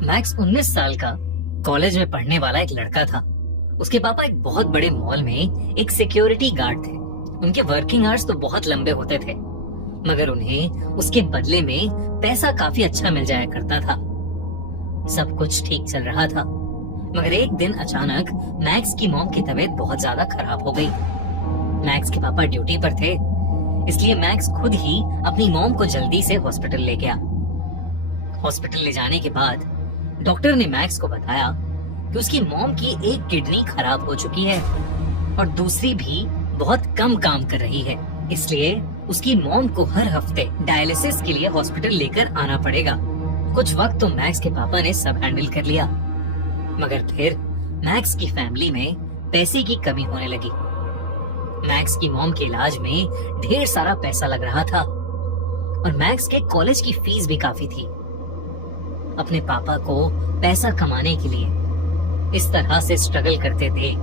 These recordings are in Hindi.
मैक्स 19 साल का कॉलेज में पढ़ने वाला एक लड़का था। उसके पापा एक बहुत बड़े मॉल में एक सिक्योरिटी गार्ड थे। उनके वर्किंग आवर्स तो बहुत लंबे होते थे, मगर उन्हें उसके बदले में पैसा काफी अच्छा मिल जाया करता था। सब कुछ ठीक चल रहा था, मगर एक दिन अचानक मैक्स की मॉम की तबीयत बहुत ज्यादा खराब हो गई। मैक्स के पापा ड्यूटी पर थे, इसलिए मैक्स खुद ही अपनी मॉम को जल्दी से हॉस्पिटल ले गया। हॉस्पिटल ले जाने के बाद डॉक्टर ने मैक्स को बताया कि उसकी मॉम की एक किडनी खराब हो चुकी है और दूसरी भी बहुत कम काम कर रही है, इसलिए उसकी मॉम को हर हफ्ते डायलिसिस के लिए हॉस्पिटल लेकर आना पड़ेगा। कुछ वक्त तो मैक्स के पापा ने सब हैंडल कर लिया, मगर फिर मैक्स की फैमिली में पैसे की कमी होने लगी। मैक्स की मॉम के इलाज में ढेर सारा पैसा लग रहा था और मैक्स के कॉलेज की फीस भी काफी थी। अपने पापा को पैसा कमाने के लिए इस तरह से स्ट्रगल करते देख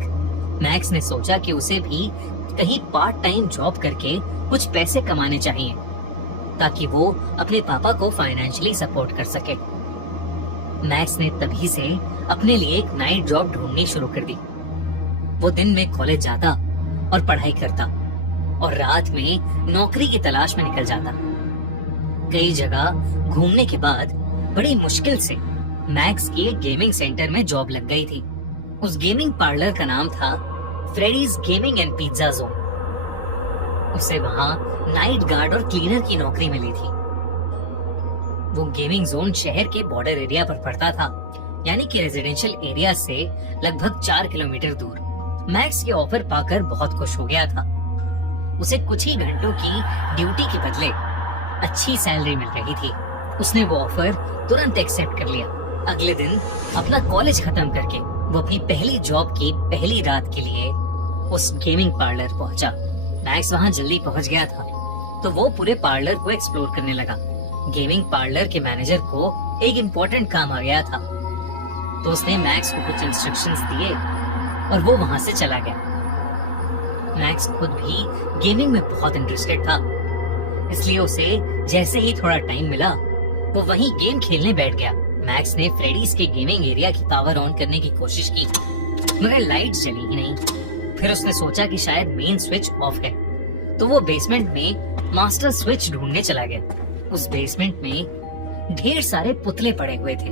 मैक्स ने सोचा कि उसे भी कहीं पार्ट टाइम जॉब करके कुछ पैसे कमाने चाहिए, ताकि वो अपने पापा को फाइनेंशियली सपोर्ट कर सके। मैक्स ने तभी से अपने लिए एक नाइट जॉब ढूंढनी शुरू कर दी। वो दिन में कॉलेज जाता और पढ़ाई करता और रात में नौकरी की तलाश में निकल जाता। कई जगह घूमने के बाद बड़ी मुश्किल से मैक्स की एक गेमिंग सेंटर में जॉब लग गई थी। उस गेमिंग पार्लर का नाम था Freddy's gaming and pizza zone. उसे वहाँ नाइट गार्ड और क्लीनर की नौकरी मिली थी। वो गेमिंग जोन शहर के बॉर्डर एरिया पर पड़ता था, यानी कि रेजिडेंशियल एरिया से लगभग 4 किलोमीटर दूर। मैक्स ये ऑफर पाकर बहुत खुश हो गया था। उसे कुछ ही घंटों की ड्यूटी के बदले अच्छी सैलरी मिल रही थी। उसने वो ऑफर तुरंत एक्सेप्ट कर लिया। अगले दिन अपना कॉलेज खत्म करके वो अपनी पहली जॉब की पहली रात के लिए उस गेमिंग पार्लर पहुंचा। मैक्स वहां जल्दी पहुंच गया था, तो वो पूरे पार्लर को एक्सप्लोर करने लगा। गेमिंग पार्लर के मैनेजर को एक इम्पोर्टेंट काम आ गया था, तो उसने मैक्स को कुछ इंस्ट्रक्शंस दिए और वो वहां से चला गया। मैक्स खुद भी गेमिंग में बहुत इंटरेस्टेड था, इसलिए उसे जैसे ही थोड़ा टाइम मिला वो वहीं गेम खेलने बैठ गया। मैक्स ने फ्रेडीज के गेमिंग एरिया की पावर ऑन करने की कोशिश की, मगर लाइट जली ही नहीं। फिर उसने सोचा कि शायद मेन स्विच ऑफ है, तो वो बेसमेंट में मास्टर स्विच ढूंढने चला गया। उस बेसमेंट में ढेर सारे पुतले पड़े हुए थे।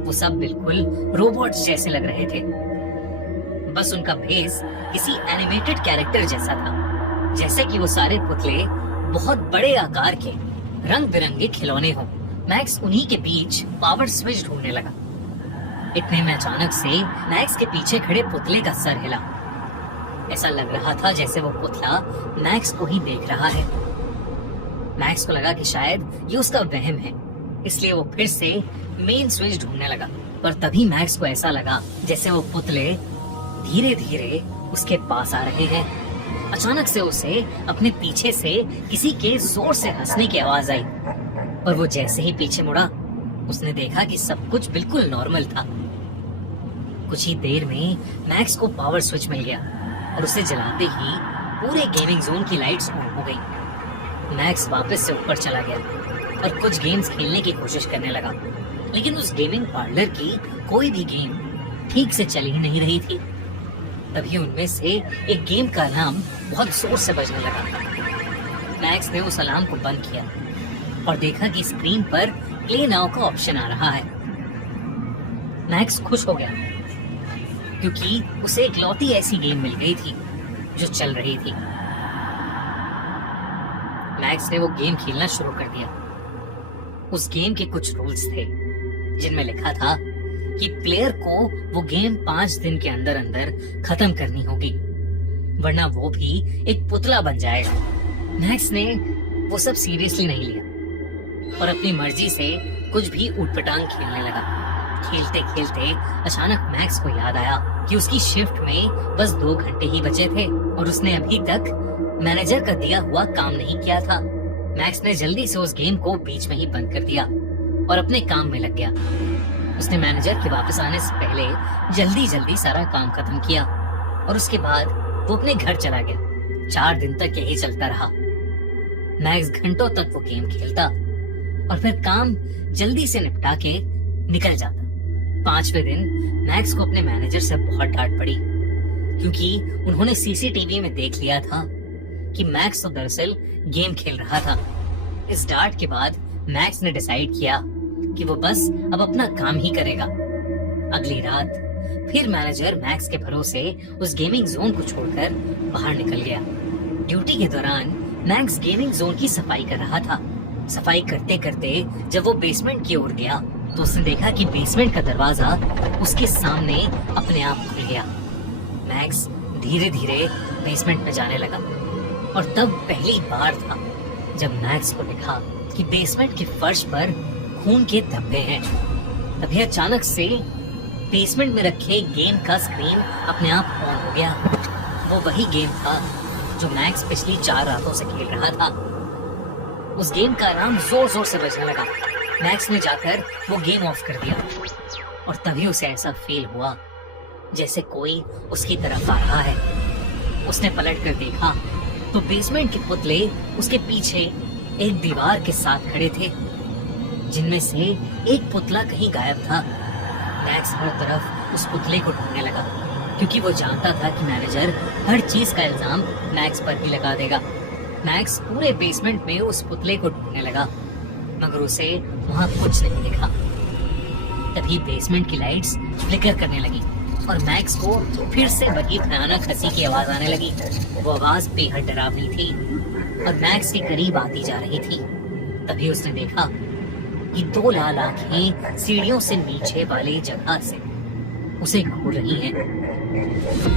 वो सब बिल्कुल रोबोट्स जैसे लग रहे थे, बस उनका भेस किसी एनिमेटेड कैरेक्टर जैसा था, जैसे कि वो सारे पुतले बहुत बड़े आकार के रंग बिरंगे खिलौने हों। मैक्स उन्हीं के बीच पावर स्विच ढूंढने लगा। इतने में अचानक से मैक्स के पीछे खड़े पुतले का सर हिला। ऐसा लग रहा था जैसे वो पुतला मैक्स को ही देख रहा है। मैक्स को लगा कि शायद ये उसका वहम है, इसलिए वो फिर से मेन स्विच ढूंढने लगा। पर तभी मैक्स को ऐसा लगा जैसे वो पुतले धीरे धीरे उसके पास आ रहे हैं। अचानक से उसे अपने पीछे से किसी के जोर से हंसने की आवाज आई, और वो जैसे ही पीछे मुड़ा उसने देखा कि सब कुछ बिल्कुल नॉर्मल था। कुछ ही देर में मैक्स को पावर स्विच मिल गया और उसे जलाते ही पूरे गेमिंग जोन की लाइट्स ऑन हो गई। मैक्स वापस से ऊपर चला गया और कुछ गेम्स खेलने की कोशिश करने लगा, लेकिन उस गेमिंग पार्लर की कोई भी गेम ठीक से चल ही नहीं रही थी। तभी उनमें से एक गेम का अलार्म बहुत जोर से बजने लगा। मैक्स ने उस अलार्म को बंद किया और देखा कि स्क्रीन पर प्ले नाउ का ऑप्शन आ रहा है। मैक्स खुश हो गया, क्योंकि उसे इकलौती ऐसी गेम मिल गई थी जो चल रही थी। मैक्स ने वो गेम खेलना शुरू कर दिया। उस गेम के कुछ रूल्स थे, जिनमें लिखा था कि प्लेयर को वो गेम 5 दिन के अंदर अंदर खत्म करनी होगी, वरना वो भी एक पुतला बन जाएगा। मैक्स ने वो सब सीरियसली नहीं लिया और अपनी मर्जी से कुछ भी उटपटांग खेलने लगा। खेलते खेलते अचानक मैक्स को याद आया कि उसकी शिफ्ट में बस 2 घंटे ही बचे थे और उसने अभी तक मैनेजर का दिया हुआ काम नहीं किया था। मैक्स ने जल्दी से उस गेम को बीच में ही बंद कर दिया और अपने काम में लग गया। उसने मैनेजर के वापस आने से पहले जल्दी जल्दी सारा काम खत्म किया और उसके बाद वो अपने घर चला गया। 4 दिन तक यही चलता रहा। मैक्स घंटों तक वो गेम खेलता और फिर काम जल्दी से निपटा के निकल जाता। 5वें दिन मैक्स को अपने मैनेजर से बहुत डांट पड़ी, क्योंकि उन्होंने सीसीटीवी में देख लिया था कि मैक्स तो दरअसल गेम खेल रहा था। इस डांट के बाद मैक्स ने डिसाइड किया कि वो बस अब अपना काम ही करेगा। अगली रात फिर मैनेजर मैक्स के भरोसे उस गेमिंग जोन को छोड़कर बाहर निकल गया। ड्यूटी के दौरान मैक्स गेमिंग जोन की सफाई कर रहा था। सफाई करते करते जब वो बेसमेंट की ओर गया तो उसने देखा कि बेसमेंट का दरवाजा उसके सामने अपने आप खुल गया। मैक्स धीरे धीरे बेसमेंट में जाने लगा और तब पहली बार था जब मैक्स को देखा कि बेसमेंट के फर्श पर खून के धब्बे हैं। तभी अचानक से बेसमेंट में रखे गेम का स्क्रीन अपने आप ऑन हो गया। वो वही गेम था जो मैक्स पिछली 4 रातों से खेल रहा था। उस गेम का अलार्म जोर जोर से बजने लगा। मैक्स ने जाकर वो गेम ऑफ कर दिया और तभी उसे ऐसा फील हुआ जैसे कोई उसकी तरफ आ रहा है। उसने पलट कर देखा तो बेसमेंट के पुतले उसके पीछे एक दीवार के साथ खड़े थे, जिनमें से एक पुतला कहीं गायब था। मैक्स हर तरफ उस पुतले को ढूंढने लगा, क्योंकि वो जानता था कि मैनेजर हर चीज का इल्जाम मैक्स पर ही लगा देगा। मैक्स पूरे बेसमेंट में उस पुतले को ढूंढने लगा, मगर उसे वहां कुछ नहीं दिखा। तभी बेसमेंट की लाइट्स फ्लिकर करने लगी और मैक्स को फिर से वही भयानक हंसी की आवाज आने लगी। वो आवाज बेहद डरावनी थी और मैक्स के करीब आती जा रही थी। तभी उसने देखा कि 2 लाल आंखें सीढ़ियों से नीचे वाली जगह से उसे घूर रही हैं।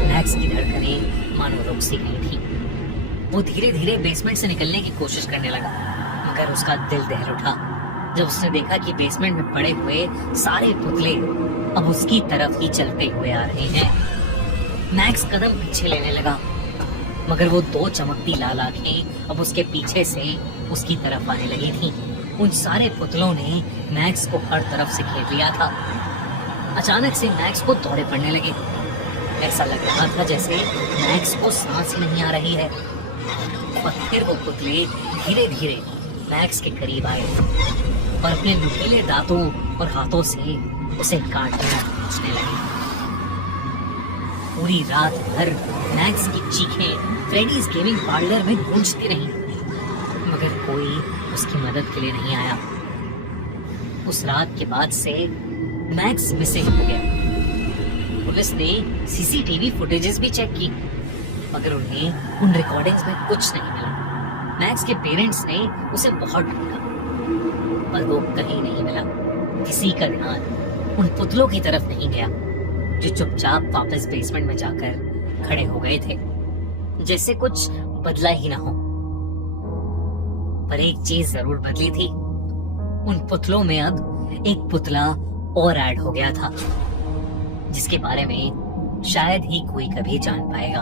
मैक्स की धड़कनें मानो रुक सी गई थी। वो धीरे धीरे बेसमेंट से निकलने की कोशिश करने लगा, मगर उसका दिल दहल उठा जब उसने देखा कि बेसमेंट में पड़े हुए सारे पुतले अब उसकी तरफ ही चलते हुए आ रहे हैं। मैक्स कदम पीछे लेने लगा, मगर वो 2 चमकती लाल आंखें अब उसके पीछे से उसकी तरफ आने लगी थीं। उन सारे पुतलों ने मैक्स को हर तरफ से घेर लिया था। अचानक से मैक्स को दौड़े पड़ने लगे। ऐसा लग रहा था जैसे मैक्स को सांस ही नहीं आ रही है। और फिर वो पुतले धीरे धीरे मैक्स के करीब आए और अपने नुकीले दांतों और हाथों से उसे काटने खींचने लगे। पूरी रात भर मैक्स की चीखें फ्रेडीज गेमिंग पार्लर में गूंजती रहीं, मगर कोई उसकी मदद के लिए नहीं आया। उस रात के बाद से मैक्स मिसिंग हो गया। पुलिस ने सीसीटीवी फुटेजेस भी चेक की, मगर उन्हें उन रिकॉर्डिंग्स में कुछ नहीं मिला। मैक्स के पेरेंट्स ने उसे बहुत ढूंढा, पर वो कहीं नहीं मिला। किसी का ध्यान उन पुतलों की तरफ नहीं गया, जो चुपचाप वापस बेसमेंट में जाकर खड़े हो गए थे, जैसे कुछ बदला ही ना हो। पर एक चीज जरूर बदली थी। उन पुतलों में अब एक पुतला और ऐड हो गया था, जिसके बारे में शायद ही कोई कभी जान पाएगा।